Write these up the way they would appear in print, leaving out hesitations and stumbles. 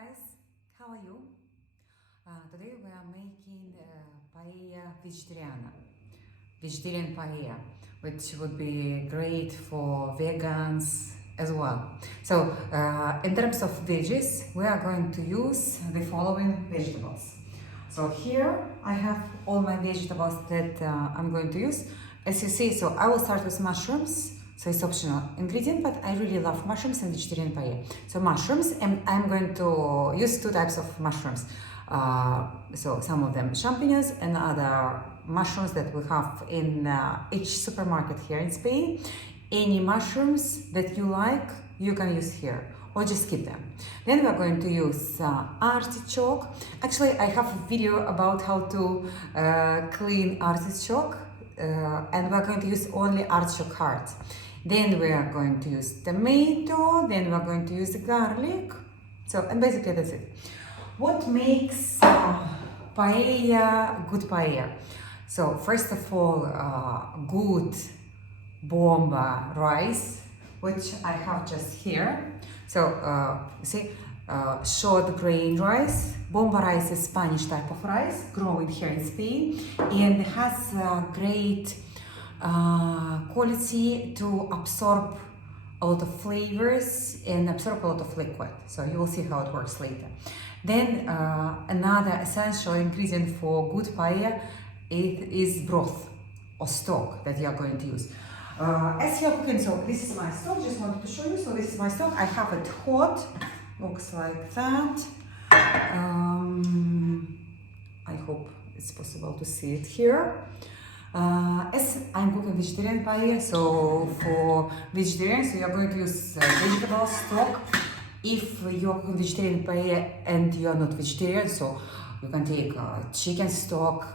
guys, how are you? Today we are making paella vegetarian paella, which would be great for vegans as well. So in terms of veggies, we are going to use the following vegetables. So here I have all my vegetables that I'm going to use. As you see, so I will start with mushrooms. So it's optional ingredient, but I really love mushrooms and vegetarian paella. So mushrooms, and I'm going to use two types of mushrooms. So some of them champignons and other mushrooms that we have in each supermarket here in Spain. Any mushrooms that you like, you can use here, or just skip them. Then we're going to use artichoke. Actually, I have a video about how to clean artichoke, and we're going to use only artichoke heart. Then we are going to use tomato, then we're going to use garlic. So, and basically that's it. What makes paella good paella? So, first of all, good bomba rice, which I have just here. So, see, short grain rice. Bomba rice is Spanish type of rice, growing here in Spain, and has great quality to absorb a lot of flavors and absorb a lot of liquid. So you will see how it works later. Then another essential ingredient for good paella is broth or stock that you are going to use. As you are cooking, so this is my stock, just wanted to show you. So this is my stock, I have it hot, looks like that. I hope it's possible to see it here. As I'm cooking vegetarian paella, so for vegetarians, you are going to use vegetable stock. If you are cooking vegetarian paella and you are not vegetarian, so you can take chicken stock,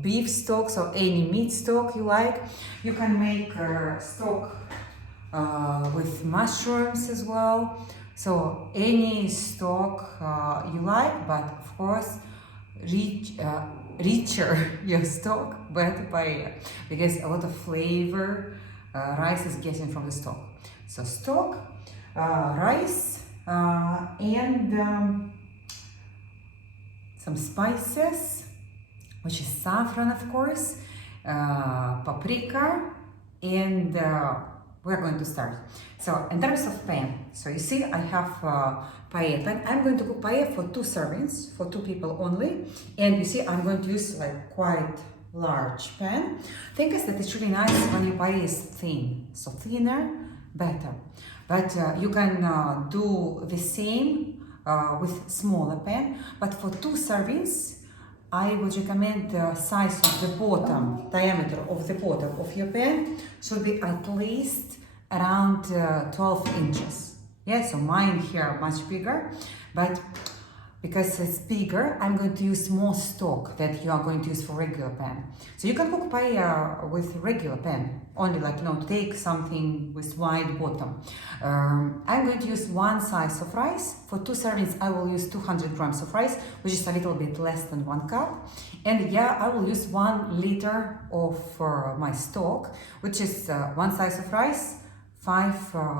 beef stock, so any meat stock you like. You can make stock with mushrooms as well. So any stock you like, but of course, richer your stock, better paella, because a lot of flavor rice is getting from the stock. So stock, rice, and some spices, which is saffron, of course, paprika, and we're going to start. So in terms of pan, so you see I have paella pan. I'm going to cook paella for 2 servings, for 2 people only. And you see I'm going to use like quite large pan. Thing is that it's really nice when your paella is thin. So thinner, better. But you can do the same with smaller pan. But for 2 servings, I would recommend the size of the bottom, diameter of the bottom of your pan should be at least around 12 inches. Yeah, so mine here are much bigger, but because it's bigger, I'm going to use more stock that you are going to use for regular pan. So you can cook paella with regular pan, only like, you know, take something with wide bottom. I'm going to use 1 size of rice. For 2 servings, I will use 200 grams of rice, which is a little bit less than 1 cup. And yeah, I will use 1 liter of my stock, which is 1 size of rice, 5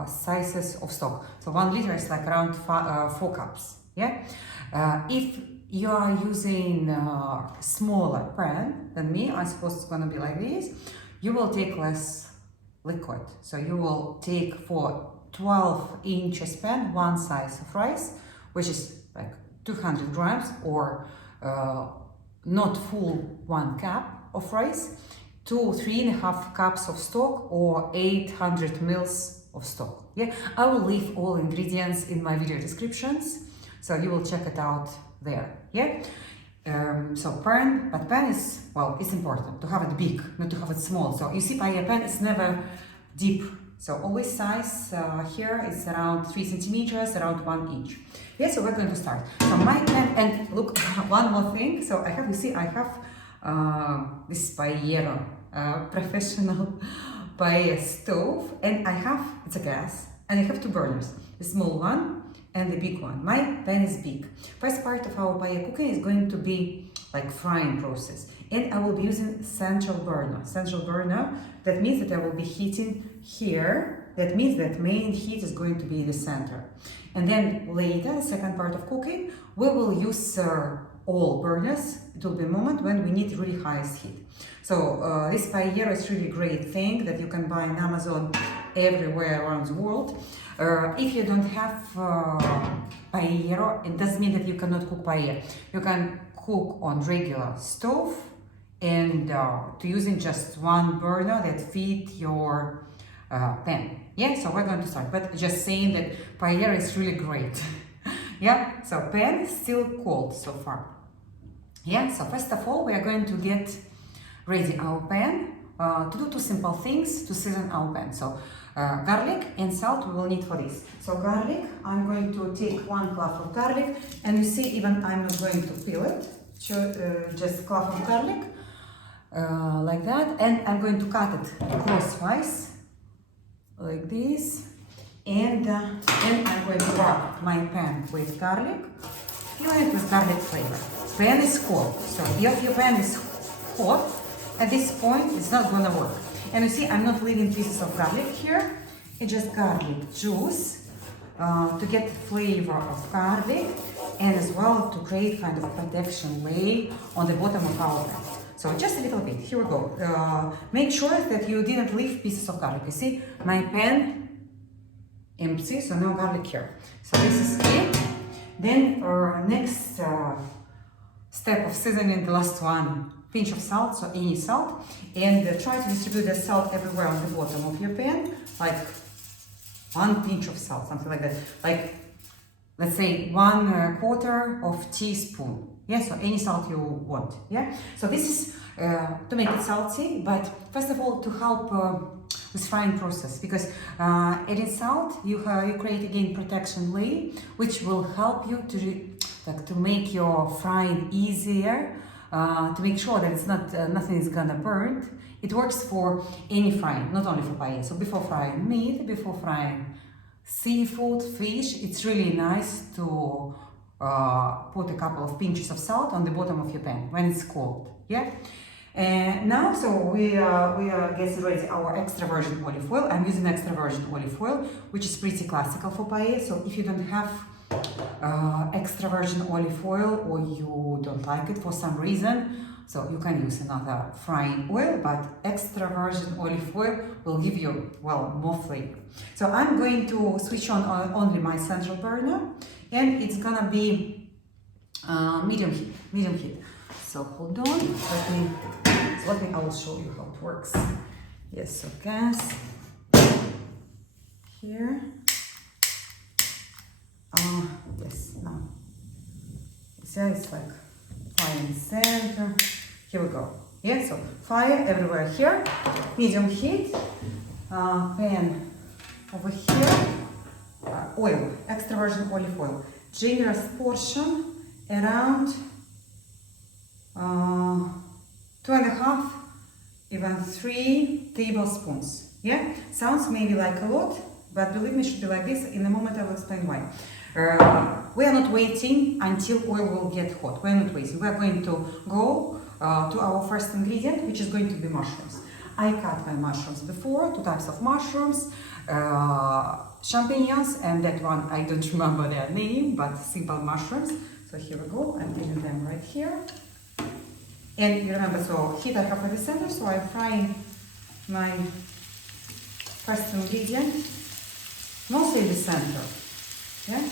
sizes of stock. So 1 liter is like around 4 cups. Yeah. If you are using smaller pan than me, I suppose it's gonna be like this, you will take less liquid. So you will take for 12 inches pan 1 size of rice, which is like 200 grams or not full 1 cup of rice, 3.5 cups of stock or 800 mils of stock. Yeah, I will leave all ingredients in my video descriptions, so you will check it out there. Yeah. So pan, but pan is, well, it's important to have it big, not to have it small. So you see, paella pan is never deep. So always size here is around 3 centimeters, around 1 inch. Yeah, so we're going to start. So my pan, and look, one more thing. So I have, you see, I have this paella, professional paella stove, and I have, it's a gas, and I have 2 burners, the small one and the big one. My pan is big. First part of our paella cooking is going to be like frying process, and I will be using central burner. Central burner, that means that I will be heating here that means that main heat is going to be in the center. And then later, second part of cooking, we will use all burners. It will be a moment when we need really highest heat. So this paella is really great thing that you can buy on Amazon everywhere around the world. If you don't have paella, it doesn't mean that you cannot cook paella. You can cook on regular stove and to using just one burner that fit your pan. Yeah, so we're going to start, but just saying that paella is really great. Yeah, so pan is still cold so far. Yeah, so first of all, we are going to get ready our pan to do two simple things to season our pan. So garlic and salt we will need for this. So garlic, I'm going to take 1 clove of garlic, and you see even I'm not going to peel it, just clove of garlic like that, and I'm going to cut it crosswise like this, and then I'm going to rub my pan with garlic, fill it with garlic flavor. Pan is cold, so if your pan is hot, at this point it's not gonna work. And you see, I'm not leaving pieces of garlic here, it's just garlic juice to get the flavor of garlic and as well to create kind of protection layer on the bottom of our pan. So just a little bit, here we go. Make sure that you didn't leave pieces of garlic. You see, my pan empty, so no garlic here. So this is it. Then our next step of seasoning, the last one, pinch of salt, so any salt, and try to distribute the salt everywhere on the bottom of your pan, like 1 pinch of salt, something like that, like let's say 1/4 of teaspoon. Yeah, so any salt you want. Yeah, so this is to make it salty, but first of all to help with frying process, because adding salt you create again protection layer, which will help you to make your frying easier. To make sure that it's not nothing is gonna burn. It works for any frying, not only for paella. So before frying meat, before frying seafood, fish, it's really nice to put a couple of pinches of salt on the bottom of your pan when it's cold. Yeah. And now, so we are getting ready our extra virgin olive oil. I'm using extra virgin olive oil, which is pretty classical for paella. So if you don't have extra virgin olive oil, or you don't like it for some reason, so you can use another frying oil, but extra virgin olive oil will give you, well, more flavor. So I'm going to switch on only my central burner, and it's gonna be medium heat. So hold on, let me I will show you how it works. Yes, so gas here. Yes, now you see it's like fire in the center. Here we go. Yeah, so fire everywhere here, medium heat, pan over here, oil, extra virgin olive oil, generous portion, around 2.5, even 3 tablespoons. Yeah, sounds maybe like a lot, but believe me, it should be like this. In a moment I will explain why. We are not waiting until oil will get hot. We are not waiting. We are going to go to our first ingredient, which is going to be mushrooms. I cut my mushrooms before, 2 types of mushrooms, champignons, and that one I don't remember their name, but simple mushrooms. So here we go. I'm putting them right here. And you remember, so heat I have at the center, so I'm frying my first ingredient, mostly in the center. Yeah.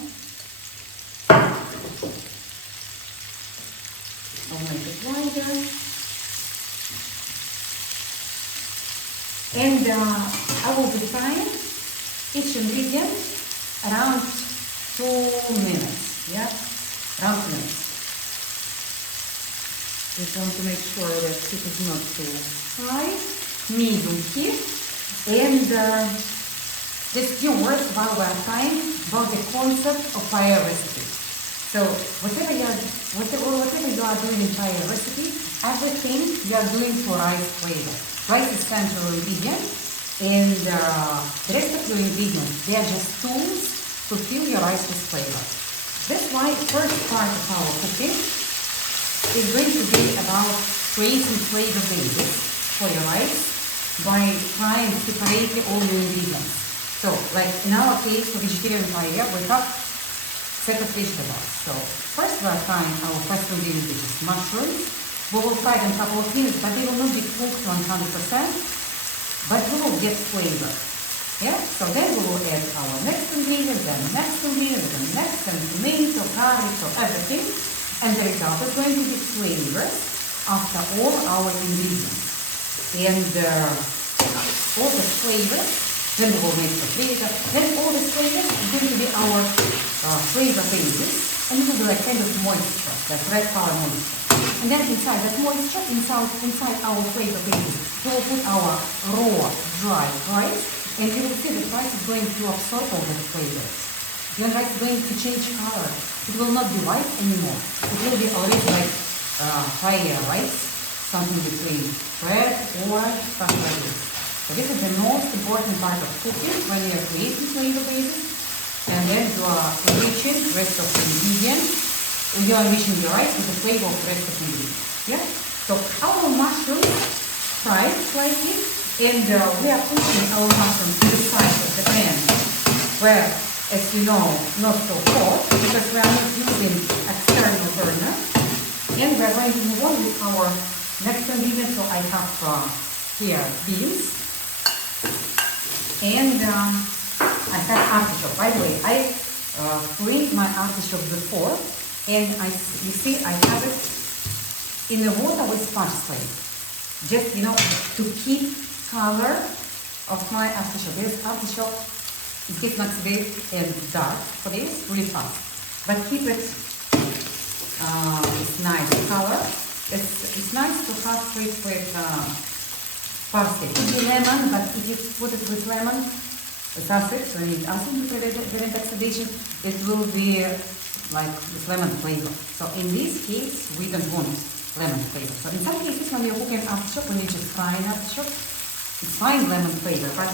I'll make it wider. And I will be frying each ingredient around 2 minutes. Yeah, around 2 minutes. Just want to make sure that it is not too high. Medium heat. And just few words while we're frying about the concept of paella recipe. So whatever you are doing in paella recipe, everything you are doing for rice flavor. Rice is central ingredient, and the rest of your ingredients, they are just tools to fill your rice with flavor. That's why first part of our cooking is going to be about creating flavor bases for your rice by frying separately all your ingredients. So, like in our case, for vegetarian paella, we have set of vegetables. So, first we are frying our first ingredient, which is mushrooms. We will fry them a couple of minutes, but they will not be cooked 100%, but we will get flavor. Yeah, so then we will add our next ingredient, then next ingredient, then next, and tomato, garlic, so everything. And the result is going to be flavors after all our ingredients. And all the flavors, then we will make paprika, then all the flavors are going to be our flavor bases, and it will be like kind of moisture, like red color moisture. And then inside that moisture, inside our flavor bases, we will put our raw, dry rice, and you will see the rice is going to absorb all the flavors. Your rice is going to change color. It will not be white anymore. It will be already like paella rice, something between red, orange, something like this. So this is the most important part of cooking when you are creating flavor bases. And then you are enriching the rest of the ingredients. You are enriching the rice with the flavor of the rest of the ingredients. Yeah? So our mushrooms fried slightly, and we are putting our mushrooms to the side of the pan, where, as you know, not so hot, because we are not using external burner. And we are going to move on with our next ingredient. So I have here beans, and I have artichoke. By the way, I cleaned my artichoke before, and you see I have it in the water with parsley, just to keep color of my artichoke. This artichoke, it gets not very dark for this really fast, but keep it it's nice color. It's nice to have it with parsley. It could be lemon, but if you put it with lemon, with acid, so you need acid to prevent oxidation, it will be like with lemon flavor. So in this case, we don't want lemon flavor. So in some cases, when you're cooking artichoke, when you just fry an artichoke, it's fine lemon flavor, but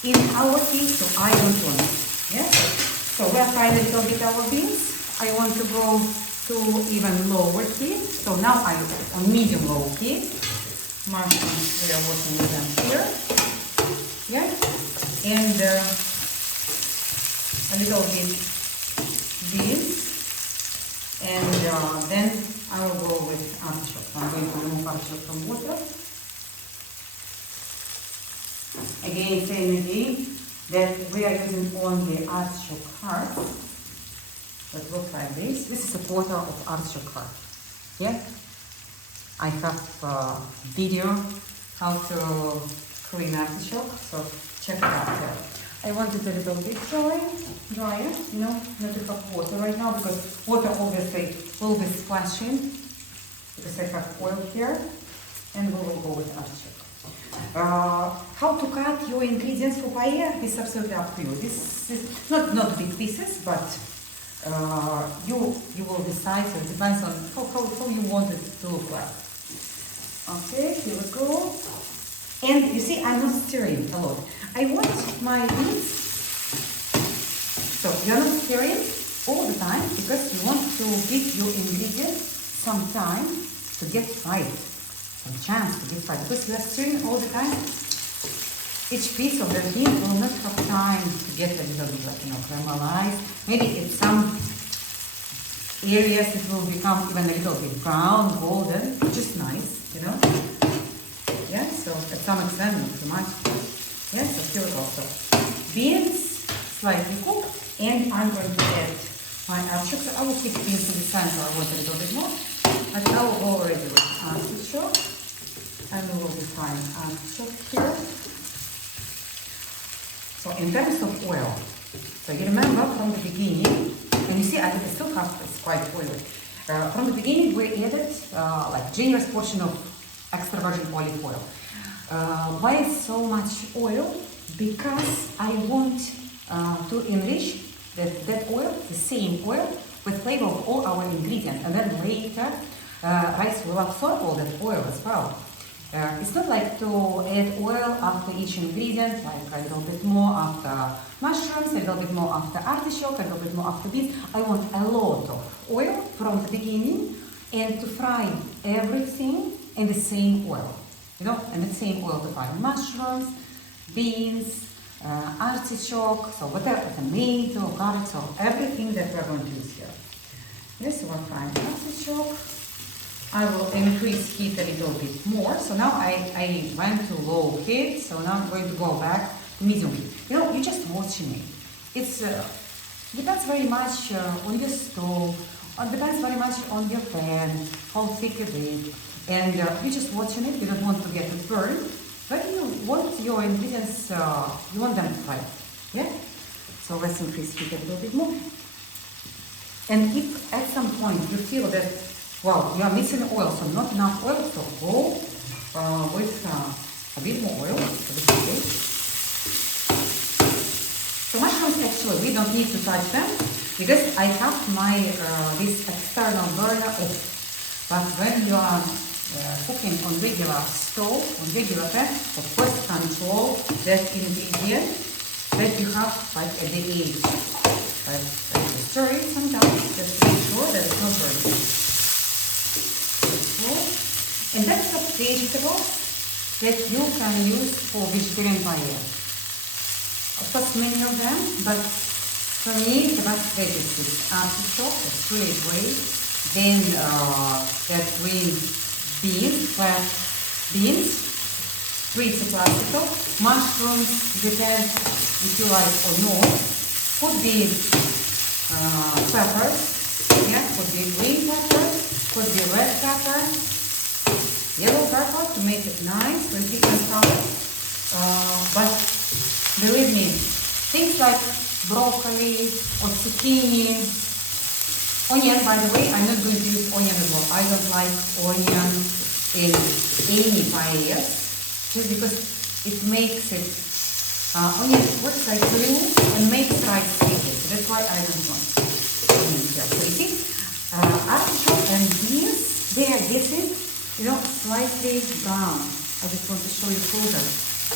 in our case, so I don't want it. Yeah? So we're frying a little bit our beans. I want to go to even lower heat. So now I'm on medium-low heat. Mushrooms, we are working with them here. Yeah? And a little bit beans. And then I will go with artichoke. I'm going to remove artichoke from water. Again, same again, that we are using only artichoke hearts that look like this. This is a quarter of artichoke heart. Yeah? I have a video how to clean artichoke, so check it out there. I want it a little bit drier, not to have water right now, because water obviously will be splashing, because I have oil here, and we will go with artichoke. How to cut your ingredients for paella is absolutely up to you. This is not big pieces, but you will decide. So it depends on how you want it to look like. Okay, here we go. And you see, I'm not stirring a lot. I want my beans. So you're not stirring all the time because you want to give your ingredients some time to get fried. Some chance to get fried, because you are stirring all the time. Each piece of the bean will not have time to get a little bit like caramelized. Maybe in some areas it will become even a little bit brown, golden, which is nice, Yeah, so at some extent not too much. Yeah, so here we go. So beans slightly cooked, and I'm going to add my artichoke. So I will keep beans in the center. I want a little bit more, but I will go already with artichoke. And we will define artichoke here. So in terms of oil, so you remember from the beginning, and you see I still have it's quite oily. From the beginning we added like generous portion of extra virgin olive oil. Why so much oil? Because I want to enrich that oil, the same oil, with flavor of all our ingredients, and then later rice will absorb all that oil as well. It's not like to add oil after each ingredient, like a little bit more after mushrooms, a little bit more after artichoke, a little bit more after beans. I want a lot of oil from the beginning, and to fry everything in the same oil. In the same oil to fry mushrooms, beans, artichoke, so whatever, tomato, garlic, so everything that we're going to use here. Yes, so we're frying artichoke. I will increase heat a little bit more. So now I went to low heat, so now I'm going to go back to medium heat. You know, you're just watching it. It's depends very much on your stove, or depends very much on your pan, how thick it is. And you're just watching it, you don't want to get it burned. But you want your ingredients, you want them fried. Yeah? So let's increase heat a little bit more. And if at some point you feel that, well, you are missing oil, so not enough oil, so go with a bit more oil. So mushrooms, actually, we don't need to touch them because I have my this external burner off. But when you are cooking on regular stove, on regular pan, of course control that ingredient that you have like at the edge. Stir it sometimes, just make sure that it's not burning. And that's the vegetables that you can use for vegetarian paella. Of course, many of them, but for me, the best veggies is artichoke, that's really great. Then that green beans, flat beans, sweet artichoke, mushrooms, depends if you like or not. Could be peppers, yeah, could be green pepper, could be red pepper, yellow pepper to make it nice with different colors. But believe me, things like broccoli or zucchini, onion, by the way, I'm not going to use onion as well. I don't like onion in any paella, just because it makes it, onion works like glue and makes rice sticky. So that's why I don't want onion here. So you see, artichoke and beans, they are getting, you know, slightly brown. I just want to show you closer.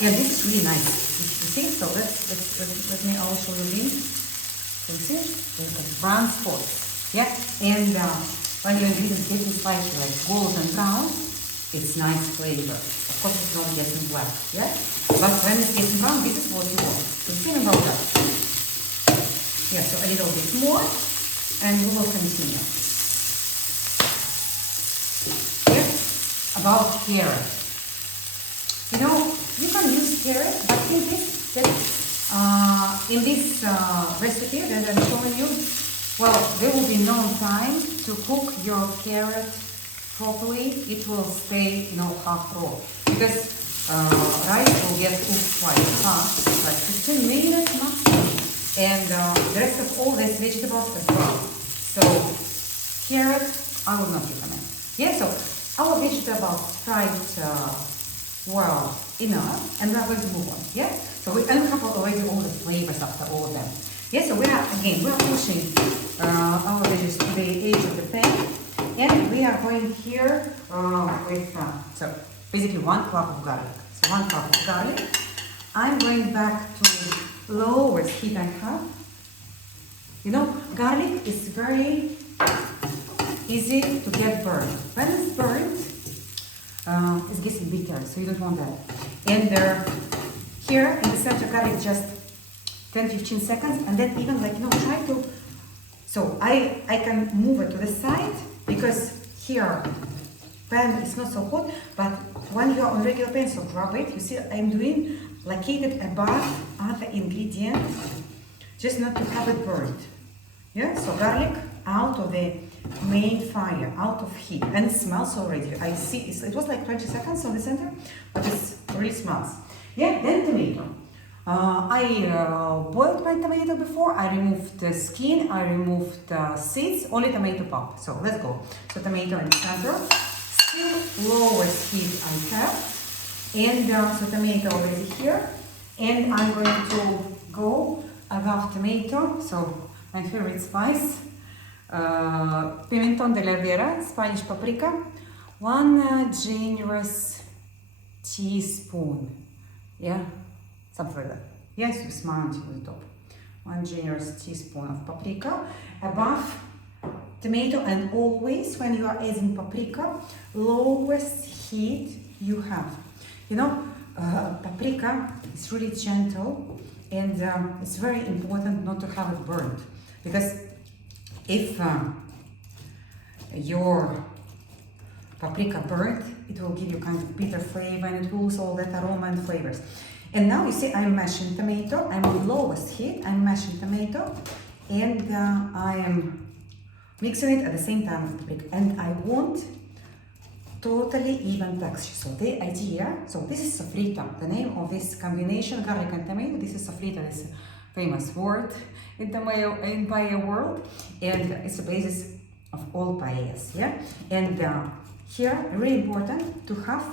Yeah, this is really nice. You see? So let me also show you beans. So you see, there's a brown spots. Yeah, and when your ingredients getting slightly like golden brown, it's nice flavor. Of course, it's not getting black. Yeah, but when it's getting brown, this is what you want. So think about that. Yeah, so a little bit more, and we will continue. Yeah, about carrot. You know, you can use carrot, but in this recipe that I'm showing you, well, there will be no time to cook your carrot properly. It will stay, you know, half raw because rice will get cooked quite fast, like 15 minutes maximum, and the rest of all these vegetables as well. So carrot, I would not recommend. Yeah, so our vegetables fried well enough, and we are going to move on. Yeah, so we have already all the flavors after all of them. Yeah, so we are pushing our veggies to the edge of the pan, and we are going here with so basically 1 clove of garlic. So 1 clove of garlic. I'm going back to lowest heat I have. You know, garlic is very easy to get burned. When it's burned, it's getting bitter, so you don't want that. And here in the center, garlic just 10-15 seconds, and then even like, you know, try to, so I can move it to the side because here pan is not so hot, but when you are on regular pan, so drop it. You see I'm doing located above other ingredients, just not to have it burned. Yeah, so garlic out of the main fire, out of heat, and it smells already. I see it was like 20 seconds on the center, but it really smells. Yeah, then tomato. I boiled my tomato before. I removed the skin, I removed the seeds, only tomato pulp. So let's go. So tomato in the center, still lowest heat I have, and so tomato already here, and I'm going to go above tomato. So my favorite spice, pimentón de la vera, Spanish paprika, 1 generous teaspoon. Yeah. Something like that. Yes, with mounting on the top. 1 generous teaspoon of paprika. Above tomato, and always when you are adding paprika, lowest heat you have. You know, paprika is really gentle and it's very important not to have it burnt, because if your paprika burnt, it will give you kind of bitter flavor and it will lose all that aroma and flavors. And now you see I'm mashing tomato, I'm on lowest heat, I'm mashing tomato, and I am mixing it at the same time with paprika, and I want totally even texture. So the idea, so this is sofrito, the name of this combination, garlic and tomato. This is sofrito, this famous word in paella world, and it's the basis of all paellas, yeah? And here, really important to have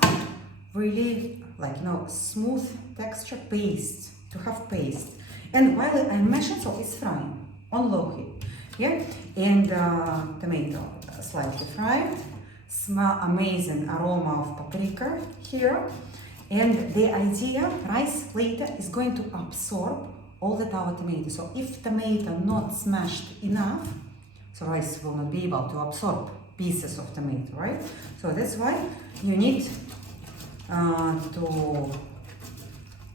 really, like, smooth texture paste, to have paste. And while I'm mashing, so it's frying on low heat, yeah? And tomato slightly fried. Smell amazing aroma of paprika here, and the idea, rice later is going to absorb all that our tomato. So if tomato not smashed enough, so rice will not be able to absorb pieces of tomato, right? So that's why you need to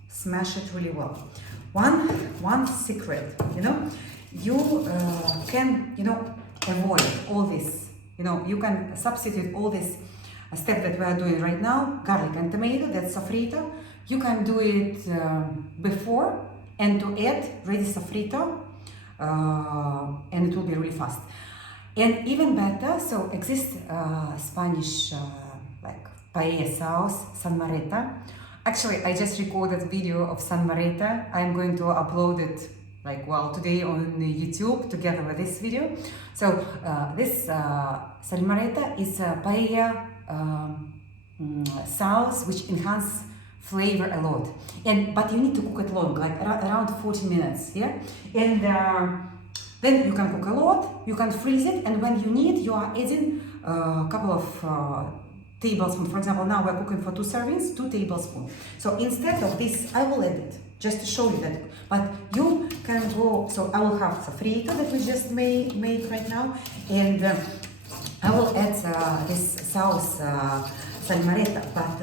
smash it really well. One secret, you can avoid all this. You can substitute all this step that we are doing right now, garlic and tomato, that's sofrito. You can do it before and to add ready sofrito, and it will be really fast. And even better, so exists Spanish like paella sauce, San Mareta. Actually, I just recorded a video of San Mareta. I'm going to upload it today on YouTube together with this video. So this San Mareta is a paella sauce which enhances flavor a lot. But you need to cook it long, like around 40 minutes, yeah? And then you can cook a lot, you can freeze it, and when you need, you are adding a couple of tablespoons. For example, now we're cooking for 2 servings, 2 tablespoons. So instead of this, I will add it, just to show you that. But you can go, so I will have sofrito that we just made right now, and I will add this sauce, San Mareta, but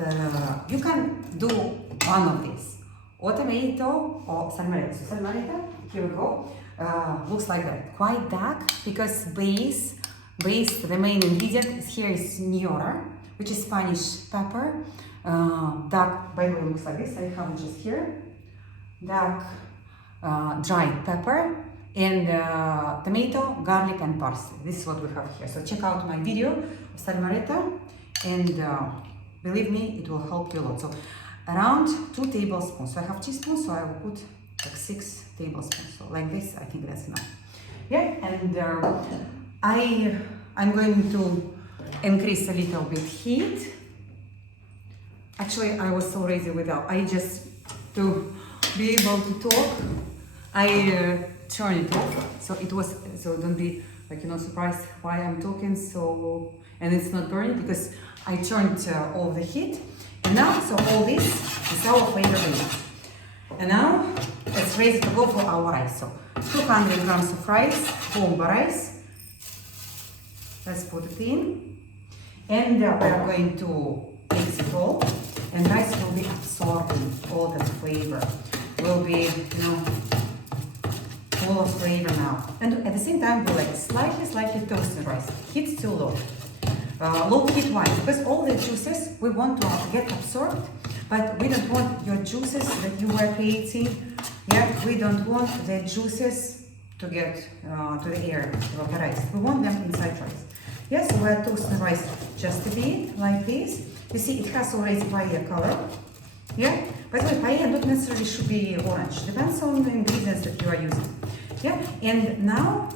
you can do one of these, or tomato or San Mareta. So San Mareta, here we go, looks like that, quite dark, because the main ingredient here is niora, which is Spanish pepper. Dark, by the way, looks like this, I have it just here. Dark dried pepper, and tomato, garlic and parsley. This is what we have here. So check out my video of San Mareta, and believe me, it will help you a lot. So around 2 tablespoons. So I have teaspoons, so I will put like 6 tablespoons. So like this, I think that's enough. Yeah, and I'm going to increase a little bit heat. Actually, I was so lazy without. I just to be able to talk, I turn it off. So don't be surprised why I'm talking so, and it's not burning, because I turned off the heat. And now, so all this is our flavor base. And now it's ready to go for our rice. So 200 grams of rice, bomba rice. Let's put it in. And we are going to mix it all. And rice will be absorbing all that flavor. Will be, full of flavor now. And at the same time, we like slightly toasted rice. Heat too low. Low heat why? Because all the juices we want to get absorbed, but we don't want your juices that you were creating. Yeah, we don't want the juices to get to the air of the rice. We want them inside rice. Yeah, so we're toasting rice just a bit like this. You see, it has already paella color. Yeah, by the way, paella not necessarily should be orange. Depends on the ingredients that you are using. Yeah, and now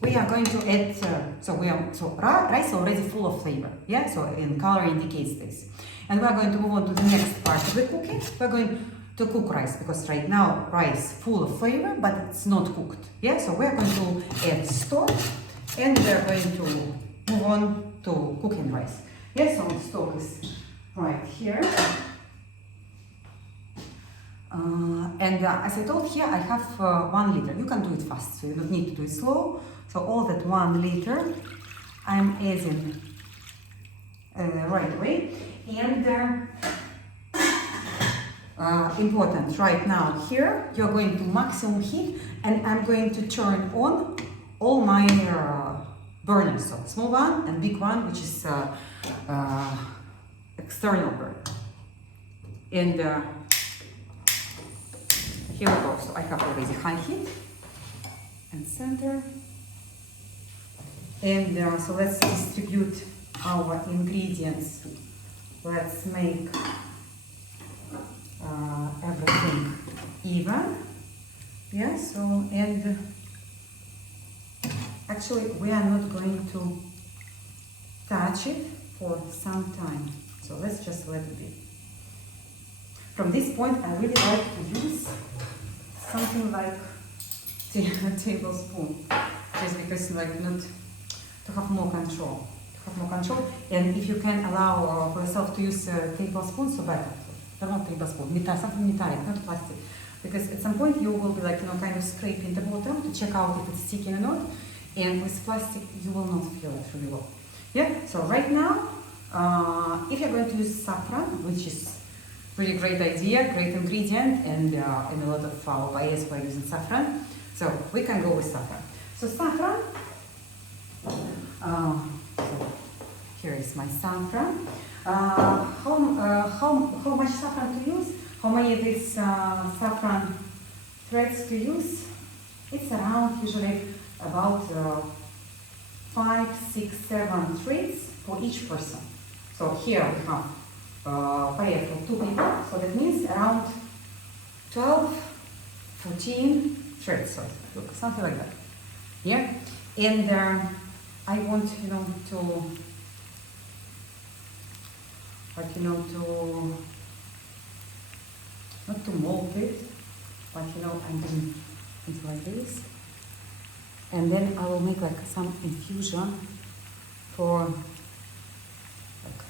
we are going to add. Rice already full of flavor. Yeah, so in color indicates this. And we are going to move on to the next part of the cooking. We're going to cook rice, because right now rice full of flavor, but it's not cooked. Yeah, so we are going to add stock, and we are going to move on to cooking rice. Yeah, so the stock is right here. And as I told here, I have 1 liter. You can do it fast, so you don't need to do it slow. So all that 1 liter I'm adding right away. And important right now here, you're going to maximum heat, and I'm going to turn on all my burners, so small one and big one, which is external burner. And here we go. So I have already high heat and center. And so let's distribute our ingredients. Let's make everything even. Yeah, so, and actually we are not going to touch it for some time. So let's just let it be. From this point, I really like to use something like a tablespoon, just because like not to have more control. And if you can allow for yourself to use a tablespoon, so better. But not tablespoon, something metallic, not plastic. Because at some point you will be like, kind of scraping the bottom to check out if it's sticky or not. And with plastic, you will not feel it really well. Yeah, so right now, if you're going to use saffron, which is really great idea, great ingredient, and in a lot of our paellas we're using saffron. So we can go with saffron. So saffron, so here is my saffron. How much saffron to use? How many of these saffron threads to use? It's around usually about 5, 6, 7 threads for each person. So here we have paella for 2 people, so that means around 12, 14 threads, so look, something like that. Yeah, and I want to not to mold it, but I'm doing it like this, and then I will make like some infusion for like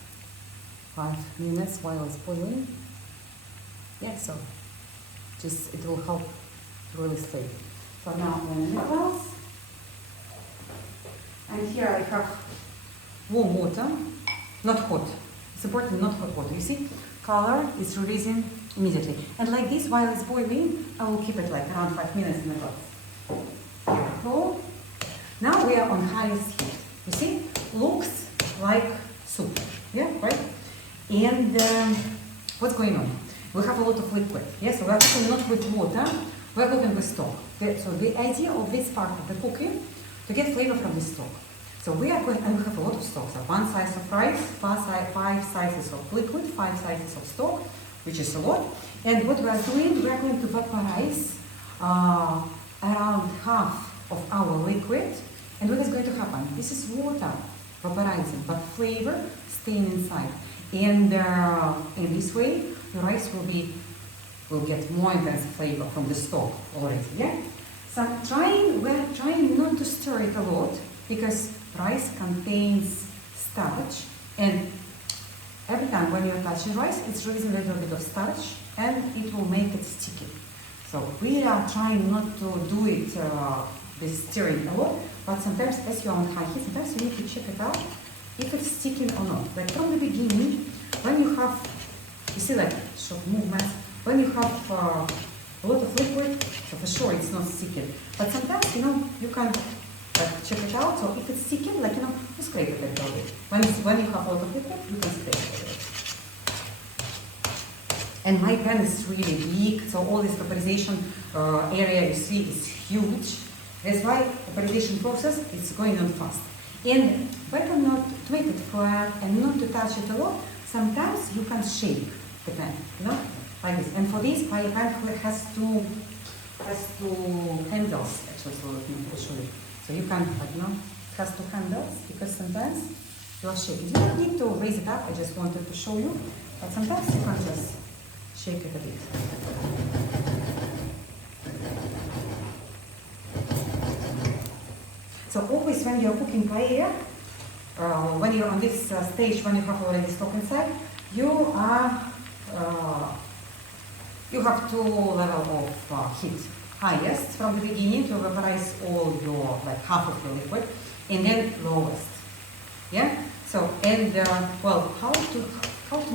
5 minutes while it's boiling. Yeah, so just it will help to really stay. So now I'm in and here I have warm water, not hot. It's important, not hot water. You see, color is releasing immediately. And like this, while it's boiling, I will keep it like around 5 minutes in the glass. Here we go. Now we are on highest heat. You see, looks like soup. Yeah, right? And what's going on? We have a lot of liquid. Yes, so we're cooking not with water, we're cooking with stock. Okay? So the idea of this part of the cooking, to get flavor from the stock. So we are going, and we have a lot of stock. So 1 slice of rice, 5 slices of liquid, 5 slices of stock, which is a lot. And what we are doing, we are going to vaporize around half of our liquid. And what is going to happen? This is water vaporizing, but flavor staying inside. And in this way, the rice will get more intense flavor from the stock already. Yeah. So we're trying not to stir it a lot, because rice contains starch, and every time when you're touching rice, it's releasing a little bit of starch, and it will make it sticky. So we are trying not to do it with stirring a lot, but sometimes as you're on high heat, sometimes you need to check it out if it's sticking or not. Like from the beginning, when you have, you see like short movements, when you have a lot of liquid, so for sure it's not sticking. But sometimes, you can check it out. So if it's sticking, you scrape it a little bit. When you have a lot of liquid, you can scrape it a little bit. And my pan is really big, so all this vaporization area you see is huge. That's why the vaporization process is going on fast. And better not to make it flat and not to touch it a lot. Sometimes you can shake the pan, like this. And for this, my pan has two handles, actually, so let me show you. So you can, it has 2 handles, because sometimes you are shaking. You don't need to raise it up, I just wanted to show you, but sometimes you can just shake it a bit. So always when you're cooking paella, when you're on this stage, when you have already stock inside, you have 2 levels of heat. Highest from the beginning to vaporize all your, half of your liquid, and then lowest. Yeah? So, and, well, how to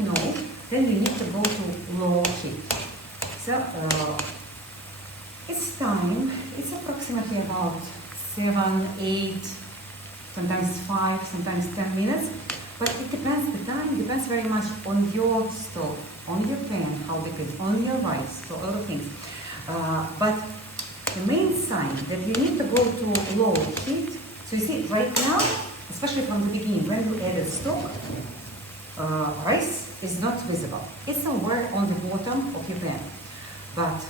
know? Then you need to go to low heat. So it's time. It's approximately about 7, 8, sometimes 5, sometimes 10 minutes. But it depends, the time depends very much on your stove, on your pan, how big it is, on your rice, so other things. But the main sign that you need to go to low heat, so you see right now, especially from the beginning, when you added stock, rice is not visible. It's somewhere on the bottom of your pan. But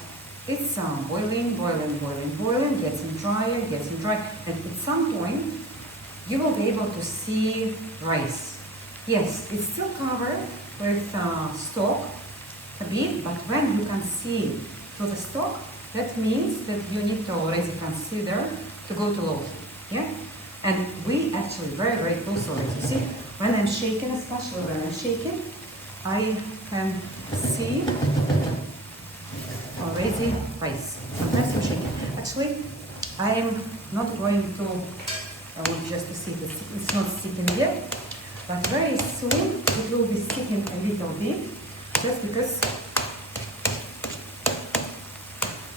it's boiling, getting drier, and at some point you will be able to see rice. Yes, it's still covered with stock a bit, but when you can see through the stock, that means that you need to already consider to go to low heat. Yeah? And we actually very close already. You see, when I'm shaking, especially when I'm shaking, I can see already rice. Sometimes I'm shaking. Actually, I'm not going to, I want just to see this, it's not sticking yet, but very soon it will be sticking a little bit, just because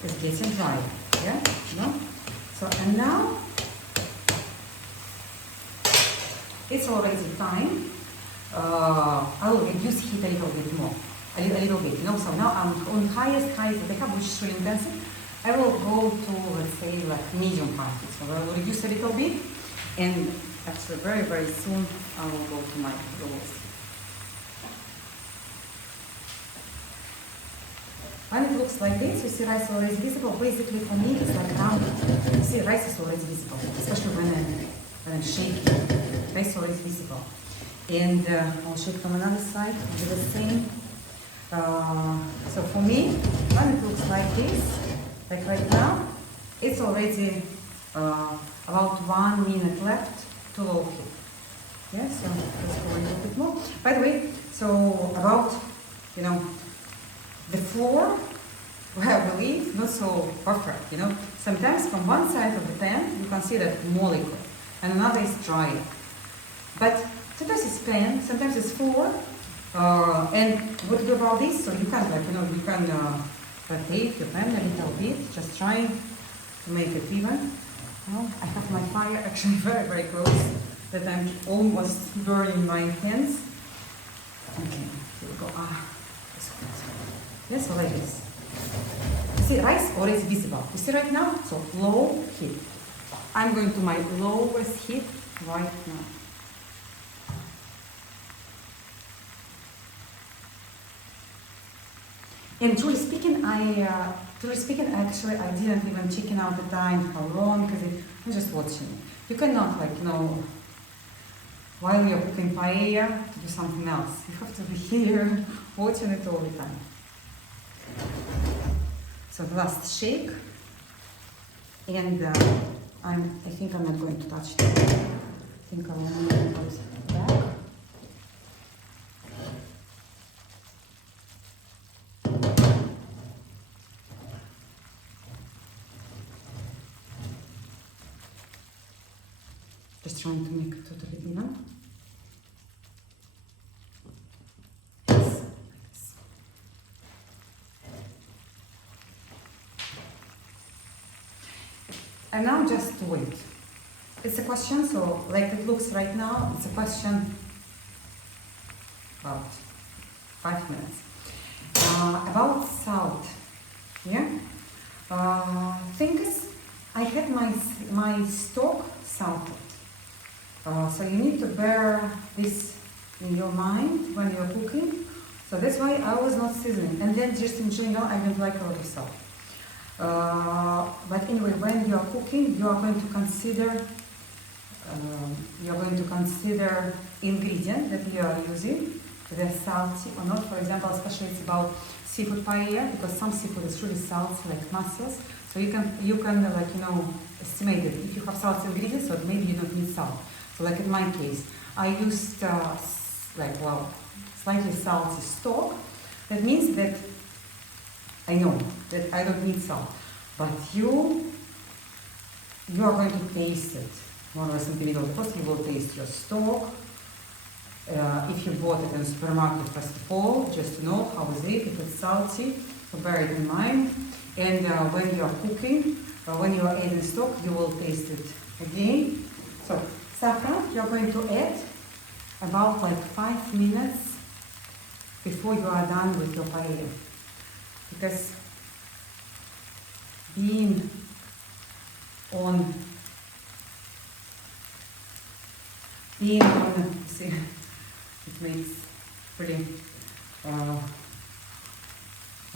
it's getting dry. Yeah? No? So, and now it's already time. I will reduce heat a little bit more. A little bit, you know, so now I'm on highest that I have, which is really intensive. I will go to, let's say, like medium high heat. So I will reduce a little bit, and actually very soon I will go to my lowest. When it looks like this, you see rice already visible. Basically for me it's like round. You see rice is already visible, especially when I'm shaking. Rice already visible. And I'll shake from another side, do the same. So for me, when it looks like this, like right now, it's already about 1 minute left to low heat. Yeah, so let's go a little bit more. By the way, so about, you know, the flour, I believe, not so perfect, you know. Sometimes from one side of the pan, you can see that more liquid, and another is drier. But sometimes it's pan, sometimes it's flour. And what to do about this? So you can, like, you know, you can rotate your pan a little bit, just trying to make it even. Well, I have my fire actually very close, that I'm almost burning my hands. Okay, here we go. This one. Yes, so like this. You see, rice already visible. You see right now? So low heat. I'm going to my lowest heat right now. And truly speaking, actually, I didn't even check out the time, how long, because I'm just watching. You cannot, like, you know, while you're cooking paella, to do something else. You have to be here, watching it all the time. So the last shake, and I think I'm not going to touch it. I think I will put it back. Just trying to make it totally even. Yes. And now just wait. It's a question, so like it looks right now, it's a question about 5 minutes. About salt. Yeah? Thing is, I had my stock salted. So you need to bear this in your mind when you're cooking. So that's why I was not seasoning. And then just in general, I don't like a lot of salt. But anyway, when you are cooking, you are going to consider ingredient that you are using, whether salty or not. For example, especially it's about seafood paella, because some seafood is really salty, like mussels. So you can like, you know, estimate it. If you have salty ingredients, so maybe you don't need salt. So like in my case, I used slightly salty stock. That means that I know that I don't need salt, but you are going to taste it more or less in the middle. First, you will taste your stock. If you bought it in the supermarket, first of all, just to know how is it, if it's salty, So bear it in mind. And when you are cooking, when you are adding stock, you will taste it again. So saffron, you are going to add about like 5 minutes before you are done with your paella. Because being on, you see, it makes pretty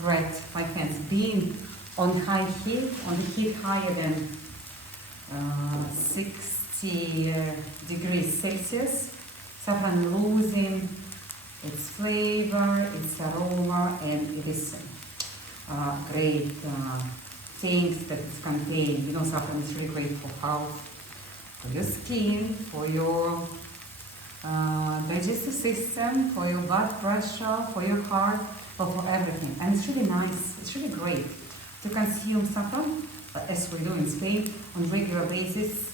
red, my hands. Being on high heat, on the heat higher than 60 degrees Celsius, saffron losing its flavor, its aroma, and it is great things that it contains. You know, saffron is really great for health, for your skin, for your digestive system, for your blood pressure, for your heart, well, for everything. And it's really nice, it's really great to consume saffron, as we do in Spain, on regular basis,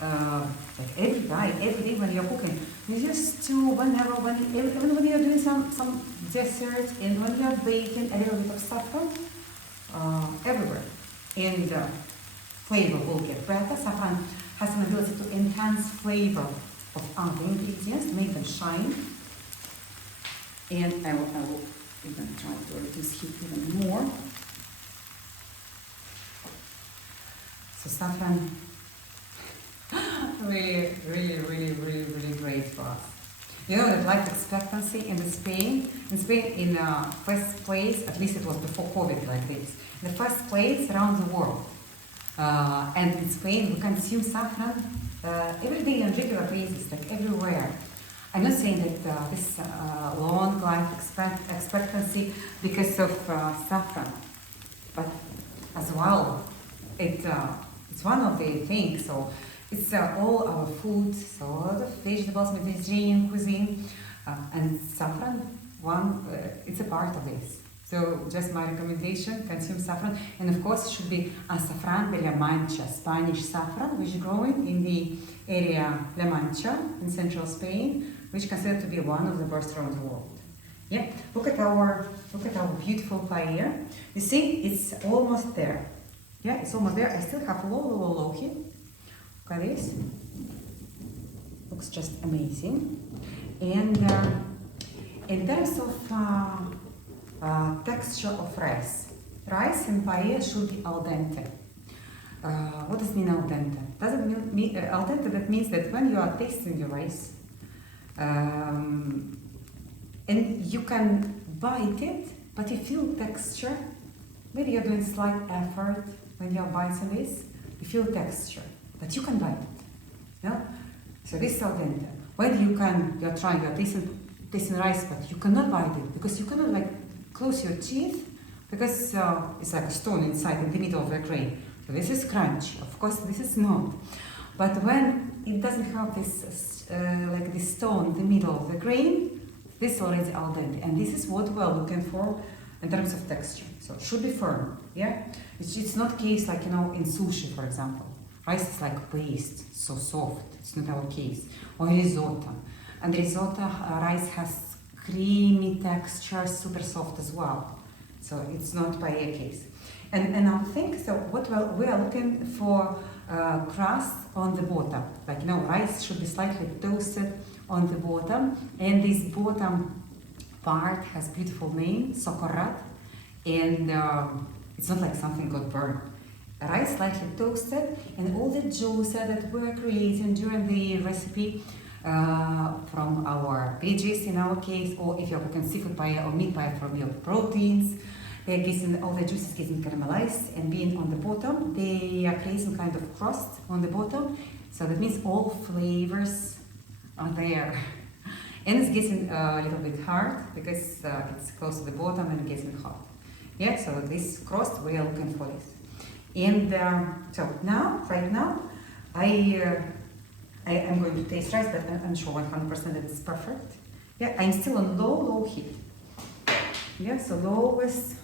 like every day when you're cooking. You just do whenever, even when you're doing some dessert, and when you're baking, a little bit of saffron everywhere. And the flavor will get better. Saffron has an ability to enhance flavor of other ingredients, make them shine. And I will even try to reduce heat even more. So saffron, really great for us. You know that life expectancy in Spain, in first place, at least it was before COVID like this, in the first place around the world. And in Spain we consume saffron every day on regular basis, like everywhere. I'm not saying that this long life expectancy because of saffron, but as well, it's one of the things. So it's all our food, so all the vegetables, Mediterranean cuisine, and saffron, it's a part of this. So just my recommendation, consume saffron, and of course it should be a Saffron de La Mancha, Spanish saffron, which is growing in the area La Mancha in central Spain, which is considered to be one of the best around the world. Yeah, look at our beautiful paella. You see, it's almost there. Yeah, it's almost there. I still have low heat. Look at this. Looks just amazing. And in terms of texture of rice in paella should be al dente. What does it mean al dente? Does it mean al dente? That means that when you are tasting the rice, and you can bite it, but you feel texture. Maybe you're doing slight effort when you're biting this. You feel texture, but you can bite it. Yeah. So this is al dente. When you're tasting rice, but you cannot bite it because you cannot like close your teeth because it's like a stone inside in the middle of the grain. So this is crunchy. Of course, this is not. But when it doesn't have this like this stone in the middle of the grain, this is already al dente, and this is what we're looking for in terms of texture. So it should be firm. Yeah, it's not case like, you know, in sushi, for example. Rice is like paste, so soft. It's not our case. Or risotto, and risotto rice has creamy texture, super soft as well. So it's not paella case. And I think so. What we are looking for crust on the bottom. Like, you know, rice should be slightly toasted on the bottom, and this bottom part has beautiful name, socorrat, and it's not like something got burned. Rice slightly toasted, and all the juice that we're creating during the recipe from our veggies in our case, or if you're cooking seafood paella or meat paella from your proteins, they're getting all the juices getting caramelized and being on the bottom. They are creating kind of crust on the bottom, so that means all flavors are there. And it's getting a little bit hard because it's close to the bottom and getting hot. Yeah, so this crust, we are looking for this. And so now, right now, I am going to taste rice, but I'm sure 100% that it's perfect. Yeah, I'm still on low heat. Yeah, so lowest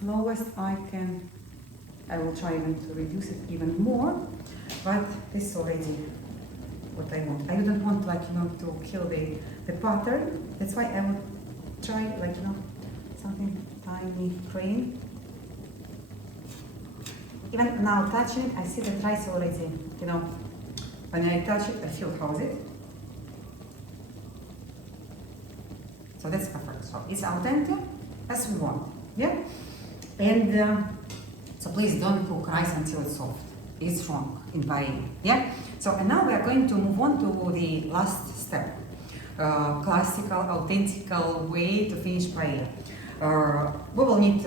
I will try even to reduce it even more, but this is already what I want. I don't want, like, you know, to kill the pattern. That's why I will try, like, you know, something tiny grain. even now touching it, I see the rice already, you know, when I touch it, I feel how is it. So that's perfect. So it's al dente as we want, yeah? And so please don't cook rice until it's soft. It's wrong in paella, yeah? So, and now we are going to move on to the last step. Classical, authentical way to finish paella. We will need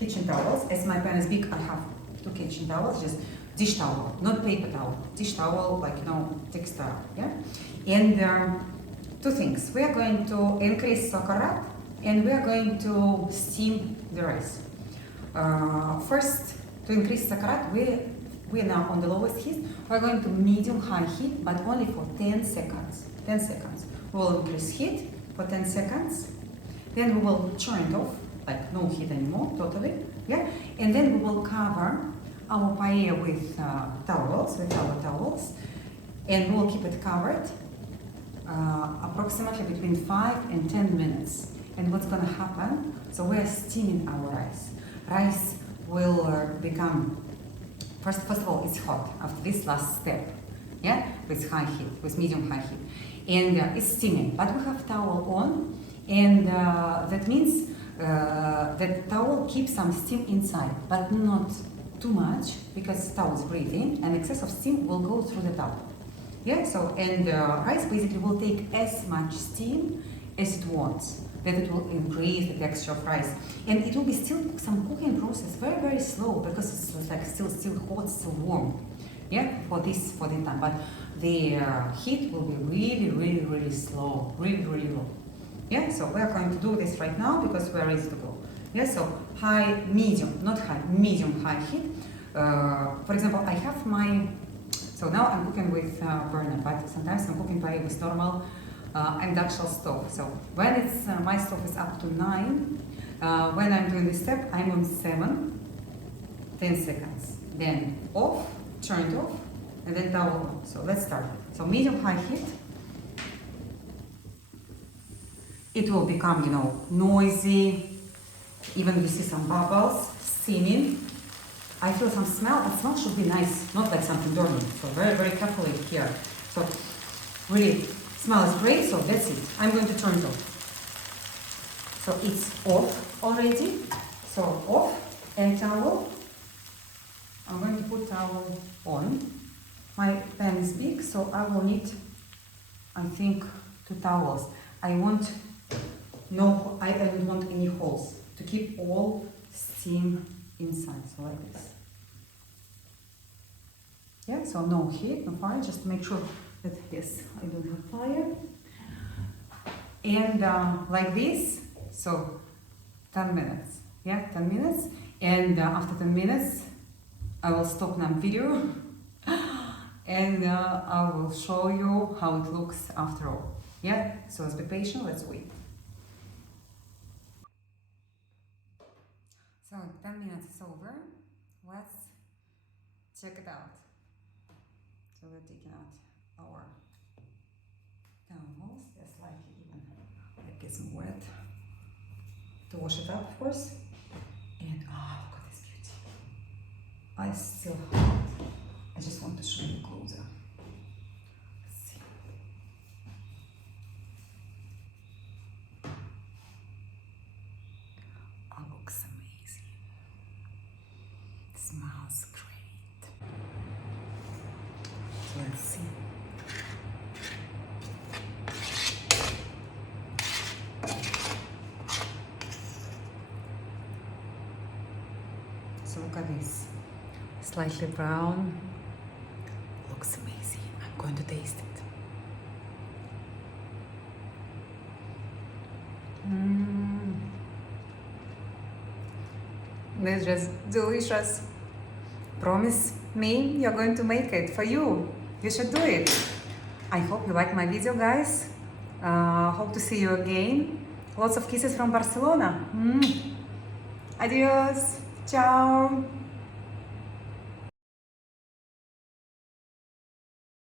kitchen towels. As my pan is big, I have 2 kitchen towels, just dish towel, not paper towel. Dish towel, like, you know, textile, yeah? And 2 things. We are going to increase sakarat and we are going to steam the rice. First, to increase sakarat, we are now on the lowest heat. We're going to medium-high heat, but only for 10 seconds. 10 seconds. We will increase heat for 10 seconds. Then we will turn it off, like no heat anymore, totally. Yeah. And then we will cover our paella with towels, with our towels, and we will keep it covered approximately between 5 and 10 minutes. And what's going to happen? So we are steaming our rice. Rice will become, first of all, it's hot after this last step, yeah, with high heat, with medium-high heat, and it's steaming. But we have towel on, and that means that towel keeps some steam inside, but not too much because towel is breathing, and excess of steam will go through the towel. Yeah. So and rice basically will take as much steam as it wants. That it will increase the texture of rice, and it will be still some cooking process, very slow, because it's like still hot, still warm, yeah, for the time. But the heat will be really slow, really low, yeah. So we are going to do this right now because we are ready to go, yeah. So high, medium, not high, medium, high heat. For example, I have my, so now I'm cooking with burner, but sometimes I'm cooking with normal induction stove. So when it's my stove is up to 9, when I'm doing this step, I'm on 7, 10 seconds. Then off, turn it off, and then towel on. So let's start. So medium-high heat. It will become, you know, noisy. Even you see some bubbles, steaming. I feel some smell. The smell should be nice, not like something dirty. So very carefully here. So really. Smell is great, so that's it. I'm going to turn it off. So it's off already. So off and towel. I'm going to put towel on. My pan is big, so I will need, I think, 2 towels. I don't want any holes to keep all steam inside. So like this. Yeah. So no heat, no fire. Just make sure that yes, I don't have fire. And like this, so 10 minutes, yeah, 10 minutes. And after 10 minutes, I will stop now video and I will show you how it looks after all, yeah. So let's be patient, let's wait. So 10 minutes is over, let's check it out. So we're taking out our towels, just slightly even it gets wet to wash it up, of course. And oh, look at this beauty. It's still hot. I just want to show you closer. Let's see. Oh, looks amazing. It smells great. So let's see. So look at this, slightly brown, looks amazing. I'm going to taste it. It's just delicious. Promise me you're going to make it for you. You should do it. I hope you like my video, guys. Hope to see you again. Lots of kisses from Barcelona. Adios. Ciao.